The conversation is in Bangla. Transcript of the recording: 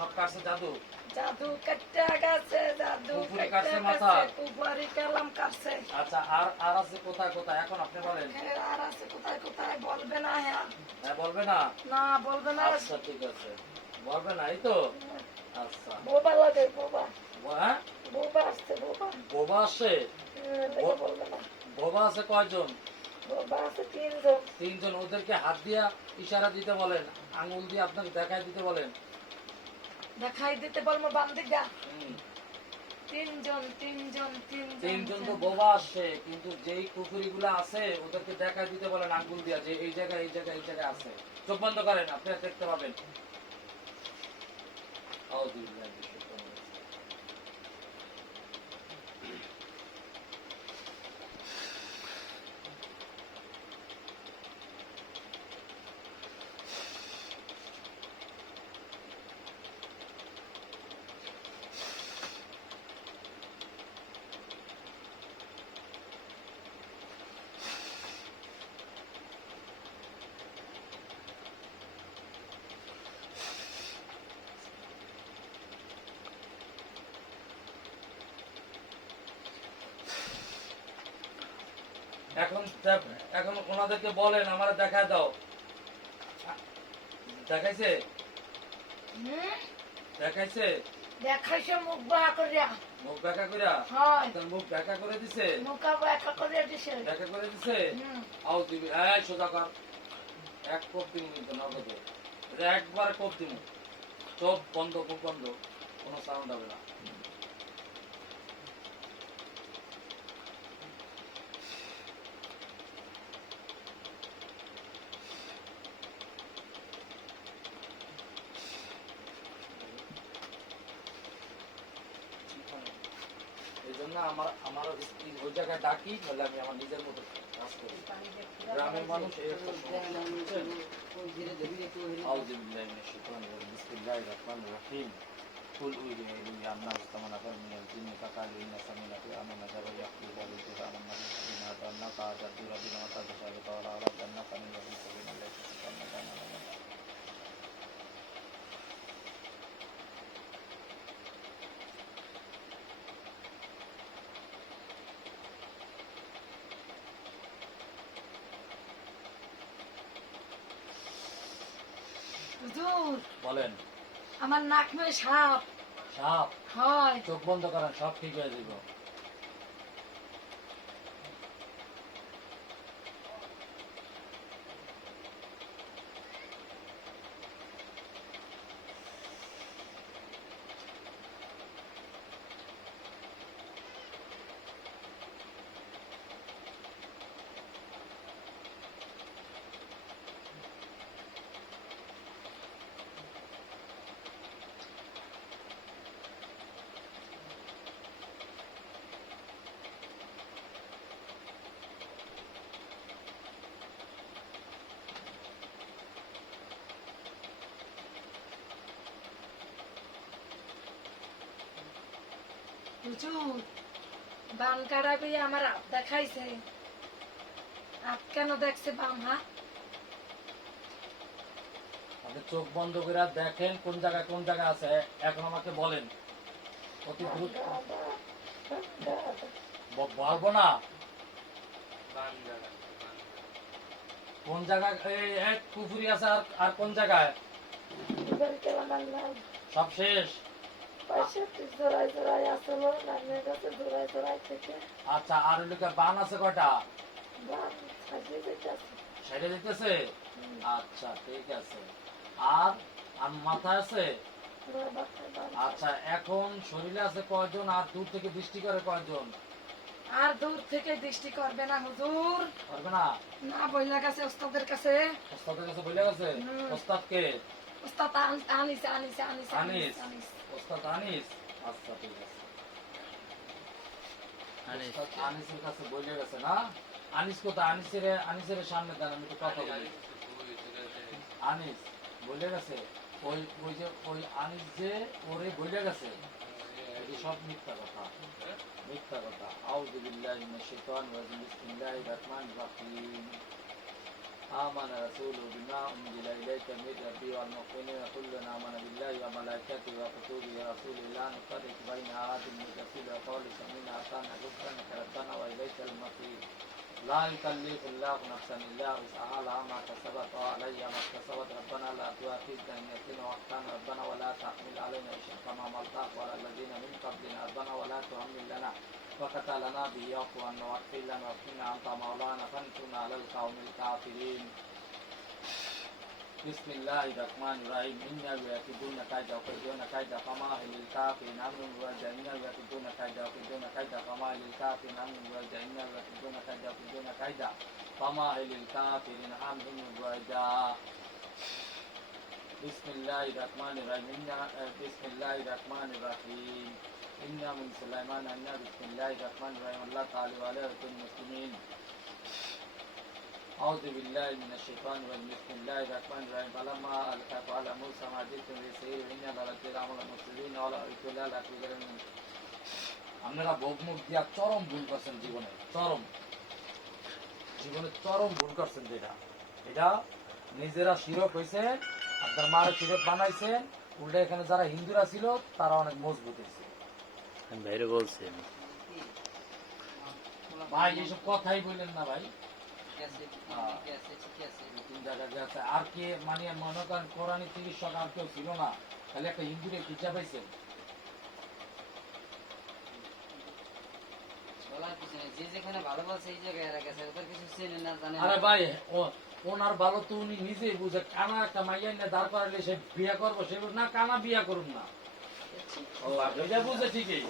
সব কাটছে জাদু। জাদু কাটতে গেছে জাদু কাটছে মাথা? কালাম কাটছে। আচ্ছা আর আর আছে কোথায় কোথায়? এখন আপনি বলেন। আর আছে কোথায় কোথায়? বলবে না হ্যাঁ বলবে না? না বলবে না। আচ্ছা ঠিক আছে। বলবে না এই তো? আচ্ছা। বোবা লাগে বোবা। হ্যাঁ? বোবা আসছে বোবা। বোবা আসে বোবা আছে কয়জন? তিনজন। তিনজন ওদেরকে হাত দিয়া ইশারা দিতে বলেন আঙুল দিয়ে আপনাকে দেখায় দিতে বলেন। দেখাই দিতে বলব বান্দিগা। তিনজন তিনজন তিনজন তিনজন তো বোবা আছে কিন্তু যেই কুকুরি আছে ওদেরকে দেখাই দিতে বলেন আঙ্গুল দিয়া যে এই জায়গায় এই জায়গায় এই জায়গায় আছে। চোখ বন্ধ করেন আপনি দেখতে পাবেন। আউযুবিল্লাহি মিনাশ শাইতানির রাজিম। এখন এখন ওনাদেরকে বলেন আমার দেখা দাও। দেখাইছে? দেখাইছে? দেখাইছে মুখ করিয়া। মুখ হয়। মুখ করে দিছে? মুখা বাহা করিয়া দিছে। দেখা করে দিছে? আও দিবি। এই সোজা কর। এক কোপ দিন কিন্তু নগদে। এটা একবার কোপ দিন চোখ বন্ধ মুখ বন্ধ। কোনো সাউন্ড হবে না। জন্য আমার আমার স্ত্রী ওই জায়গায় ডাকি তাহলে আমি আমার নিজের মতো কাজ করি গ্রামের মানুষ এই একটা সমস্যা, বুঝছেন? أعوذ بالله من الشيطان الرجيم بسم الله الرحمن الرحيم قل أوحي হুজুর। বলেন। আমার নাক নয় সাপ। সাপ? হয়। চোখ বন্ধ করেন সব ঠিক হয়ে যাব হুজুর বাম কাটা কই আমার হাত দেখাইছে। হাত কেন দেখছে বাম হাত আপনি চোখ বন্ধ করে দেখেন কোন জায়গায় কোন জায়গায় আছে এখন আমাকে বলেন। অতি দ্রুত। ব- না? কোন জায়গায়? এক পুকুরি আছে আর আর কোন জায়গায়? সব শেষ। আচ্ছা আর বান আছে সাজিয়ে দিতেছে আচ্ছা ঠিক আছে। আর আর মাথা আছে? আচ্ছা এখন শরীরে আছে কয়জন? আর দূর থেকে দৃষ্টি করে কয়জন? আর দূর থেকে দৃষ্টি করবে না হুজুর। করবে না? না বইলা গেছে ওস্তাদের কাছে। ওস্তাদের কাছে বলে গেছে। ওস্তাদ কে ওস্তাদ আনিস আনিস আনিস আনিস। আনিস ওস্তাদ আনিস? আচ্ছা ঠিক আছে। আনিসের কাছে বলে গেছে না? আনিস কোথায়? আনিসের আনিসের সামনে দেন আমি একটু কথা বলি। আনিস বলে গেছে? ওই ওই যে ওই আনিস যে ওরে বলে গেছে? এটি সব মিথ্যা কথা। মিথ্যা কথা। আউযু বিল্লাহি মিনাশ শাইতানির রাজিম। বিসমিল্লাহির রহমানির রহিম। آمن رسول بما أنزل إليك من ربي والمؤمنين كل آمن بالله وملائكته رسول الله نفرق بين أحد من كثير وقول سمعنا أطعنا غفرانك ربنا وإليك المصير. لا يكلف الله نفسا إلا وسعها لها ما كسبت وعليها ما اكتسبت. ربنا لا تؤاخذنا إن نسينا وأخطأنا ربنا ولا تحمل علينا إشرا كما حملته على الذين من قبلنا. ربنا ولا تحمل لنا وقتلنا به عنا واغفر لنا وارحمنا أنت مولانا فانصرنا على القوم الكافرين. بسم الله الرحمن الرحيم. إنا يكيدون كيدا وكيدون كيدا فما للكافرين الوالد إنا يكيدون كيدا وكيدون كيدا للكافرين أمن الوالد إنا يكيدون كيدا وكيدون كيدا فما للكافرين أمن الوالد بسم الله الرحمن الرحيم. إنا بسم الله الرحمن الرحيم. إنا من سليمان إنا بسم الله الرحمن الرحيم. الله تعالى وعلى المسلمين. أعوذ بالله من الشيطان الرجيم. بسم الله الرحمن الرحيم. فلما ألقى على موسى ما جئتم بسحر إن لرد العمل المسلمين ولا أريد لا تجرن আপনারা ভোগ মুখ দিয়া চরম ভুল করছেন জীবনে চরম। জীবনে চরম ভুল করছেন যেটা। এটা নিজেরা শিরক হয়েছে আপনার মারা শিরক বানাইছেন উল্টা এখানে যারা হিন্দুরা ছিল তারা অনেক মজবুত হয়েছে আমি বাইরে বলছি ভাই এসব কথাই বললেন না ভাই। আছে। ঠিক আছে ঠিক আছে তিন জায়গায় আর কে মানে মনে করেন কোরআনি চিকিৎসক আর কেউ ছিল না তাহলে একটা হিন্দুরে পিঠা পাইছেন বলার কিছু নেই যে যেখানে ভালো বলছে এই জায়গায় এরা গেছে ওদের কিছু চেনে না জানে না আরে ভাই ওনার ভালো তো উনি নিজেই বুঝে কানা একটা মাইয়া নিয়ে দাঁড় করালে সে বিয়া করব সে না কানা বিয়া করুন না। ও এটা বুঝে ঠিকই।